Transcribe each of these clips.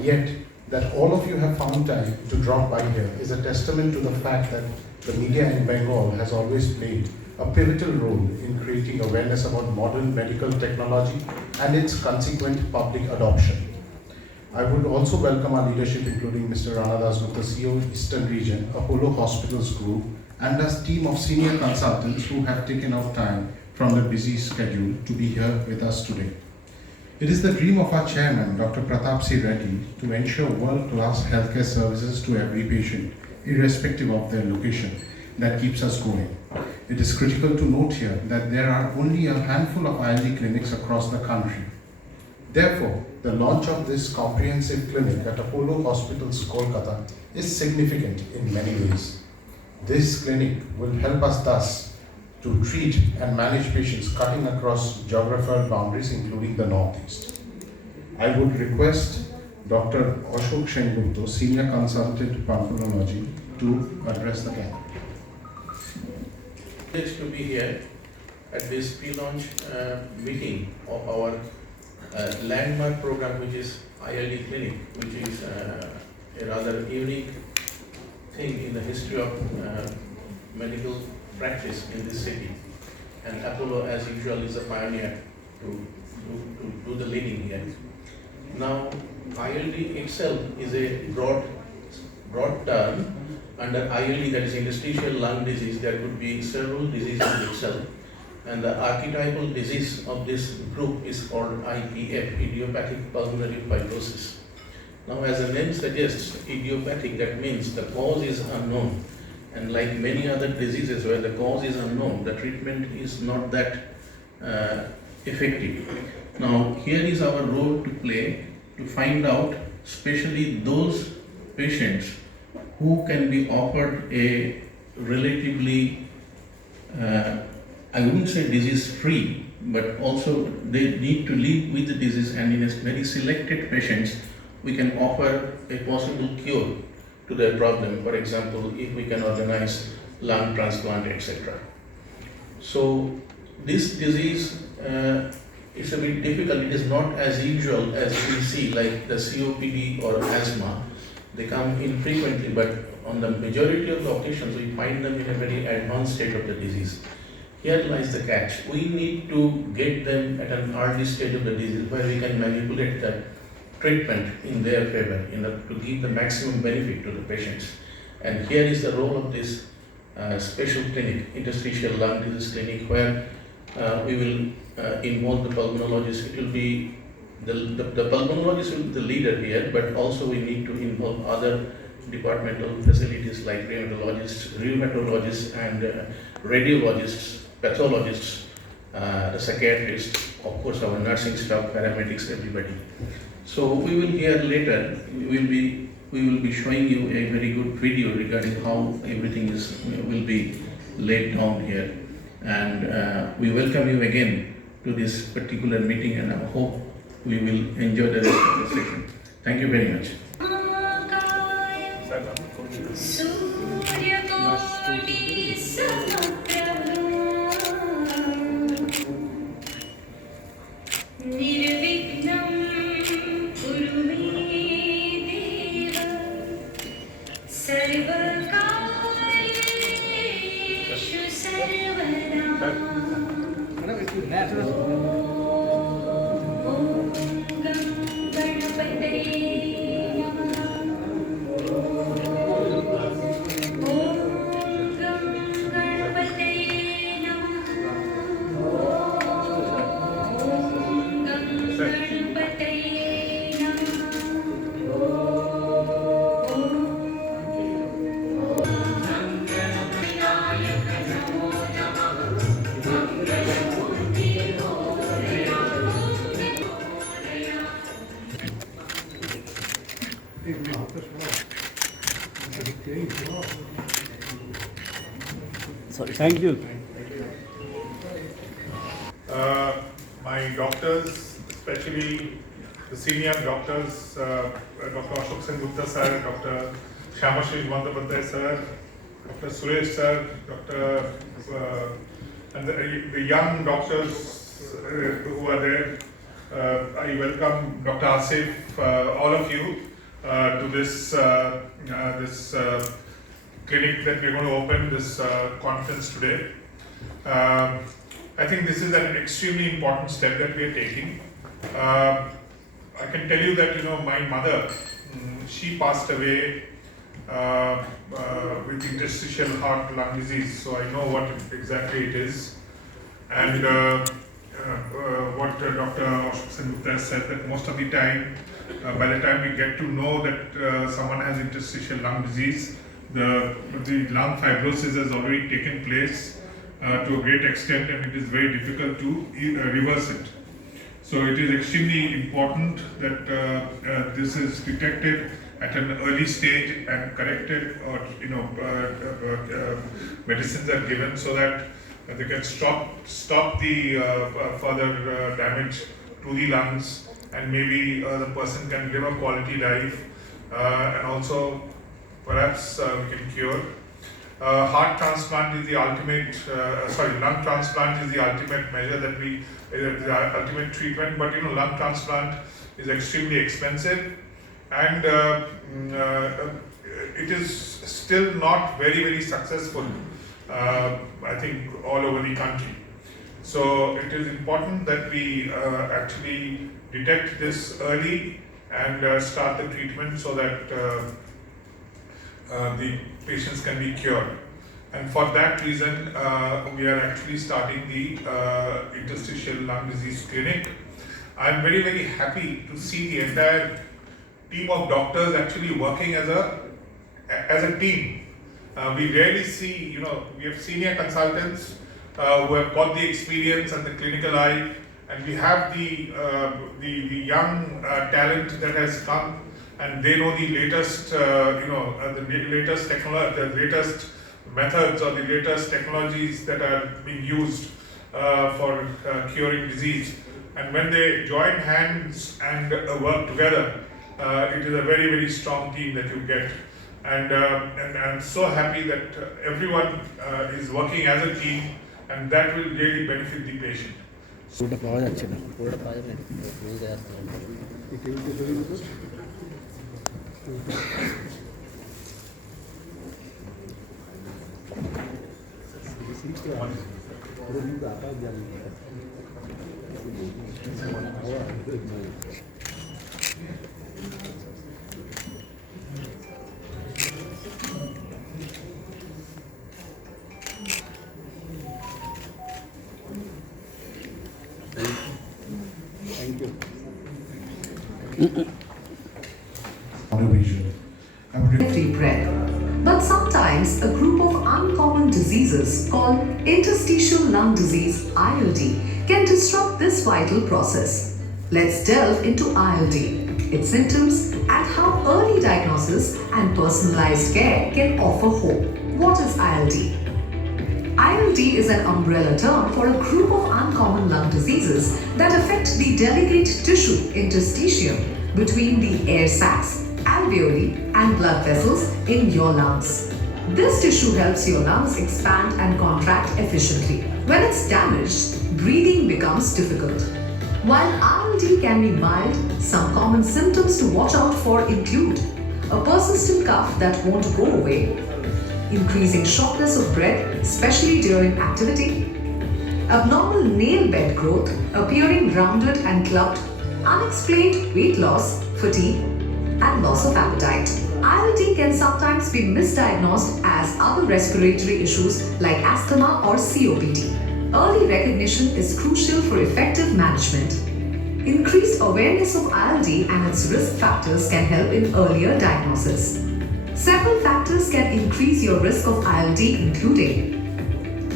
Yet, that all of you have found time to drop by here is a testament to the fact that the media in Bengal has always played a pivotal role in creating awareness about modern medical technology and its consequent public adoption. I would also welcome our leadership, including Mr. Ranadas Gupta, CEO, Eastern Region, Apollo Hospitals Group, and a team of senior consultants who have taken out time from their busy schedule to be here with us today. It is the dream of our chairman, Dr. Pratap C. Reddy, to ensure world-class healthcare services to every patient, irrespective of their location, that keeps us going. It is critical to note here that there are only a handful of ILD clinics across the country. Therefore, the launch of this comprehensive clinic at Apollo Hospitals, Kolkata is significant in many ways. This clinic will help us thus to treat and manage patients cutting across geographical boundaries, including the Northeast. I would request Dr. Ashok Sengupta, Senior Consultant Pulmonology, to address the camp. Privileged to be here at this pre-launch meeting of our landmark program, which is ILD Clinic, which is a rather unique thing in the history of medical practice in this city. And Apollo, as usual, is a pioneer to do the leading here. Now, ILD itself is a broad term. Under ILD, that is interstitial lung disease, there could be several diseases itself. And the archetypal disease of this group is called IPF, idiopathic pulmonary fibrosis. Now, as the name suggests, idiopathic, that means the cause is unknown. And like many other diseases where the cause is unknown, the treatment is not that effective. Now, here is our role to play to find out, especially those patients who can be offered a relatively I wouldn't say disease-free, but also they need to live with the disease, and in a very selected patients, we can offer a possible cure to their problem. For example, if we can organize lung transplant, etc. So this disease is a bit difficult. It is not as usual as we see, like the COPD or asthma. They come infrequently, but on the majority of the occasions, we find them in a very advanced state of the disease. Here lies the catch. We need to get them at an early stage of the disease where we can manipulate the treatment in their favor to give the maximum benefit to the patients. And here is the role of this special clinic, interstitial lung disease clinic, where we will involve the pulmonologist. It will be the pulmonologist will be the leader here, but also we need to involve other departmental facilities like rheumatologists and radiologists, pathologists, the psychiatrists, of course our nursing staff, paramedics, everybody. So we will hear later, we will be showing you a very good video regarding how everything will be laid down here. And we welcome you again to this particular meeting, and I hope we will enjoy the rest of the session. Thank you very much. Sorry, thank you. My doctors, especially the senior doctors, Dr. Ashok Sengupta sir, Dr. Shyamashri Bandapatay sir, Dr. Suresh sir, and the young doctors who are there, I welcome Dr. Asif, all of you, to this clinic that we're going to open, this conference today. I think this is an extremely important step that we are taking. I can tell you that, my mother, she passed away with interstitial heart lung disease, so I know what exactly it is. And what Dr. Ashok Gupta said, that most of the time, by the time we get to know that someone has interstitial lung disease, the lung fibrosis has already taken place to a great extent, and it is very difficult to reverse it. So it is extremely important that this is detected at an early stage and corrected, or medicines are given so that they can stop the further damage to the lungs, and maybe the person can live a quality life, and also perhaps we can cure. Heart transplant is the ultimate, lung transplant is the ultimate measure that the ultimate treatment, but lung transplant is extremely expensive, and it is still not very, very successful, I think, all over the country. So it is important that we actually detect this early and start the treatment so that the patients can be cured. And for that reason, we are actually starting the interstitial lung disease clinic. I'm very, very happy to see the entire team of doctors actually working as a team. We rarely see, we have senior consultants who have got the experience and the clinical eye, and we have the young talent that has come, and they know the latest, the latest methods or the latest technologies that are being used for curing disease. And when they join hands and work together, it is a very, very strong team that you get. And I'm so happy that everyone is working as a team, and that will really benefit the patient. Every breath. But sometimes a group of uncommon diseases called interstitial lung disease (ILD) can disrupt this vital process. Let's delve into ILD, its symptoms, and how early diagnosis and personalized care can offer hope. What is ILD? ILD is an umbrella term for a group of uncommon lung diseases that affect the delicate tissue interstitium between the air sacs, alveoli, and blood vessels in your lungs. This tissue helps your lungs expand and contract efficiently. When it's damaged, breathing becomes difficult. While ILD can be mild, some common symptoms to watch out for include a persistent cough that won't go away, increasing shortness of breath, especially during activity, abnormal nail bed growth appearing rounded and clubbed, unexplained weight loss, fatigue, and loss of appetite. ILD can sometimes be misdiagnosed as other respiratory issues like asthma or COPD. Early recognition is crucial for effective management. Increased awareness of ILD and its risk factors can help in earlier diagnosis. Several factors can increase your risk of ILD, including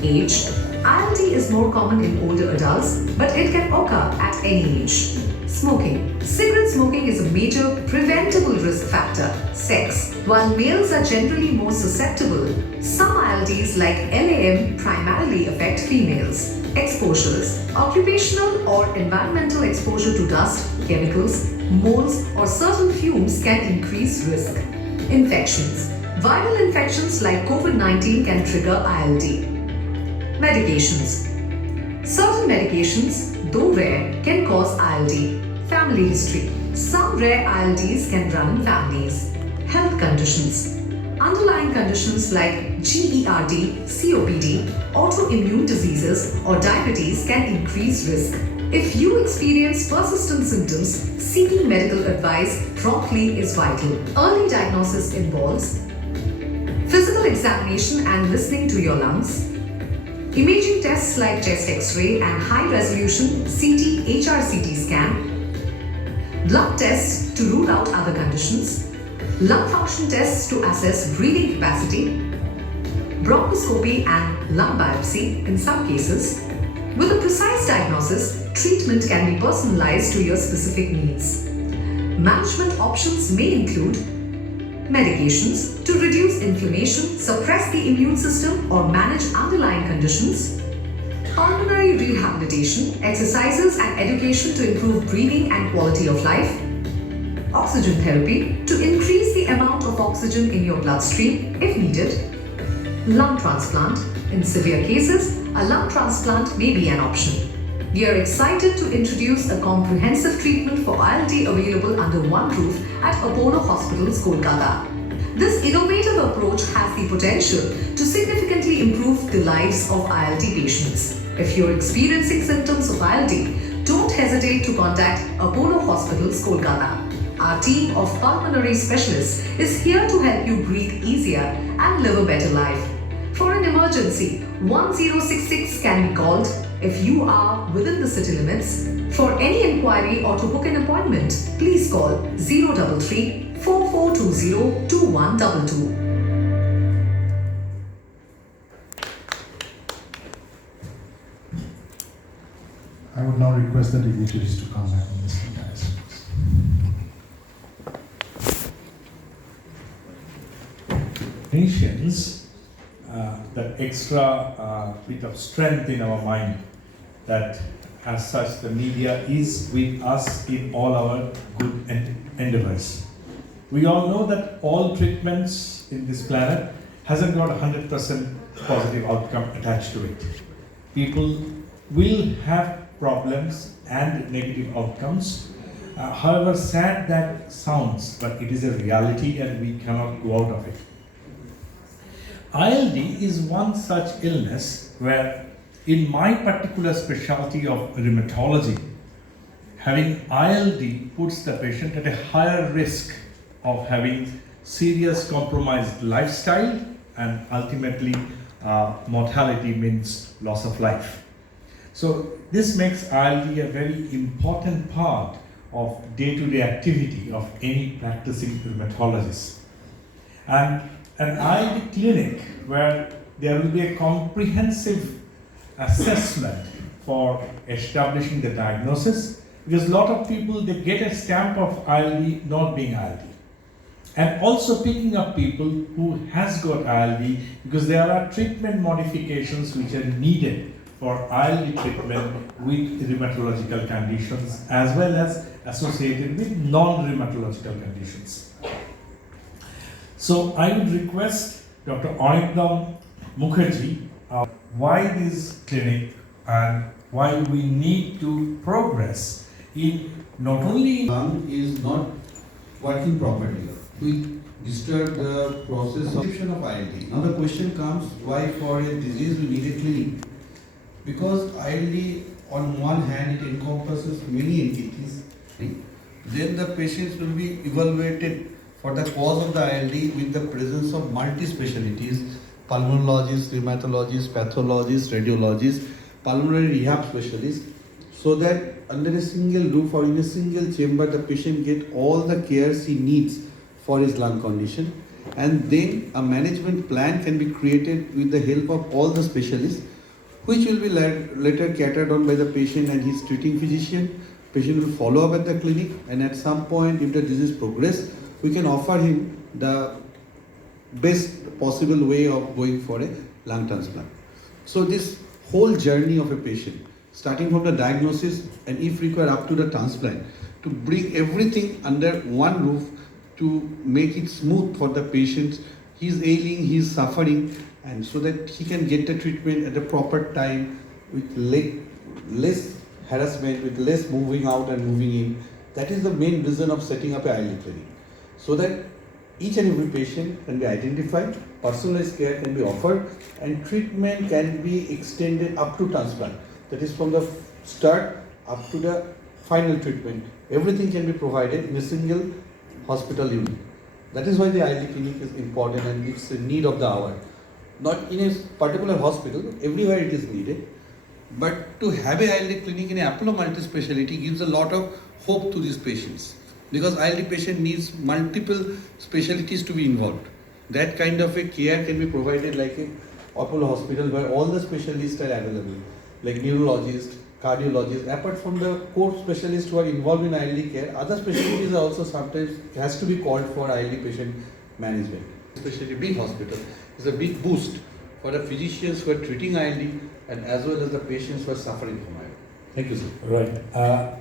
age. ILD is more common in older adults, but it can occur at any age. Smoking. Cigarette smoking is a major preventable risk factor. Sex. While males are generally more susceptible, some ILDs like LAM primarily affect females. Exposures. Occupational or environmental exposure to dust, chemicals, molds, or certain fumes can increase risk. Infections. Viral infections like COVID-19 can trigger ILD. Medications. Certain medications though rare, can cause ILD. Family history. Some rare ILDs can run in families. Health conditions. Underlying conditions like GERD, COPD, autoimmune diseases, or diabetes can increase risk. If you experience persistent symptoms, seeking medical advice promptly is vital. Early diagnosis involves physical examination and listening to your lungs, imaging tests like chest X-ray and high-resolution CT HRCT scan, blood tests to rule out other conditions, lung function tests to assess breathing capacity, bronchoscopy and lung biopsy in some cases. With a precise diagnosis, treatment can be personalized to your specific needs. Management options may include medications to reduce inflammation, suppress the immune system, or manage underlying conditions, pulmonary rehabilitation, exercises and education to improve breathing and quality of life, oxygen therapy to increase the amount of oxygen in your bloodstream if needed, lung transplant. In severe cases, a lung transplant may be an option. We are excited to introduce a comprehensive treatment for ILD available under one roof at Apollo Hospitals, Kolkata. This innovative approach has the potential to significantly improve the lives of ILD patients. If you're experiencing symptoms of ILD, don't hesitate to contact Apollo Hospitals, Kolkata. Our team of pulmonary specialists is here to help you breathe easier and live a better life. For an emergency, 1066 can be called if you are within the city limits. For any inquiry or to book an appointment, please call 033 4420 2122. I would now request the dignitaries to come back on this dais. Clinicians, that extra bit of strength in our mind that as such the media is with us in all our good endeavors. We all know that all treatments in this planet hasn't got 100% positive outcome attached to it. People will have problems and negative outcomes. However sad that sounds, but it is a reality and we cannot go out of it. ILD is one such illness where in my particular specialty of rheumatology, having ILD puts the patient at a higher risk of having serious compromised lifestyle and ultimately mortality means loss of life. So this makes ILD a very important part of day-to-day activity of any practicing rheumatologist. And an ILD clinic where there will be a comprehensive assessment for establishing the diagnosis, because a lot of people, they get a stamp of ILD not being ILD. And also picking up people who has got ILD, because there are treatment modifications which are needed for ILD treatment with rheumatological conditions as well as associated with non-rheumatological conditions. So I would request Dr. Anindam Mukherjee, why this clinic and why we need to progress in not only lung is not working properly. We disturb the process of description of ILD. Now the question comes, why for a disease we need a clinic? Because ILD on one hand it encompasses many entities. Then the patients will be evaluated for the cause of the ILD with the presence of multi-specialties, pulmonologists, rheumatologists, pathologists, radiologists, pulmonary rehab specialists, so that under a single roof or in a single chamber the patient get all the cares he needs for his lung condition, and then a management plan can be created with the help of all the specialists, which will be later catered on by the patient and his treating physician. Patient will follow up at the clinic, and at some point if the disease progress, we can offer him the best possible way of going for a lung transplant. So this whole journey of a patient, starting from the diagnosis and if required up to the transplant, to bring everything under one roof to make it smooth for the patient. He's ailing, he's suffering, and so that he can get the treatment at the proper time with less harassment, with less moving out and moving in. That is the main reason of setting up a ILD clinic, so that each and every patient can be identified, personalized care can be offered, and treatment can be extended up to transplant. That is from the start up to the final treatment. Everything can be provided in a single hospital unit. That is why the ILD clinic is important and it's a need of the hour. Not in a particular hospital, everywhere it is needed. But to have a ILD clinic in Apollo multi-speciality gives a lot of hope to these patients, because ILD patient needs multiple specialties to be involved. That kind of a care can be provided like a Apollo hospital where all the specialists are available, like neurologists, cardiologists. Apart from the core specialists who are involved in ILD care, other specialties are also sometimes has to be called for ILD patient management. Especially big hospital is a big boost for the physicians who are treating ILD and as well as the patients who are suffering from ILD. Thank you, sir. Right.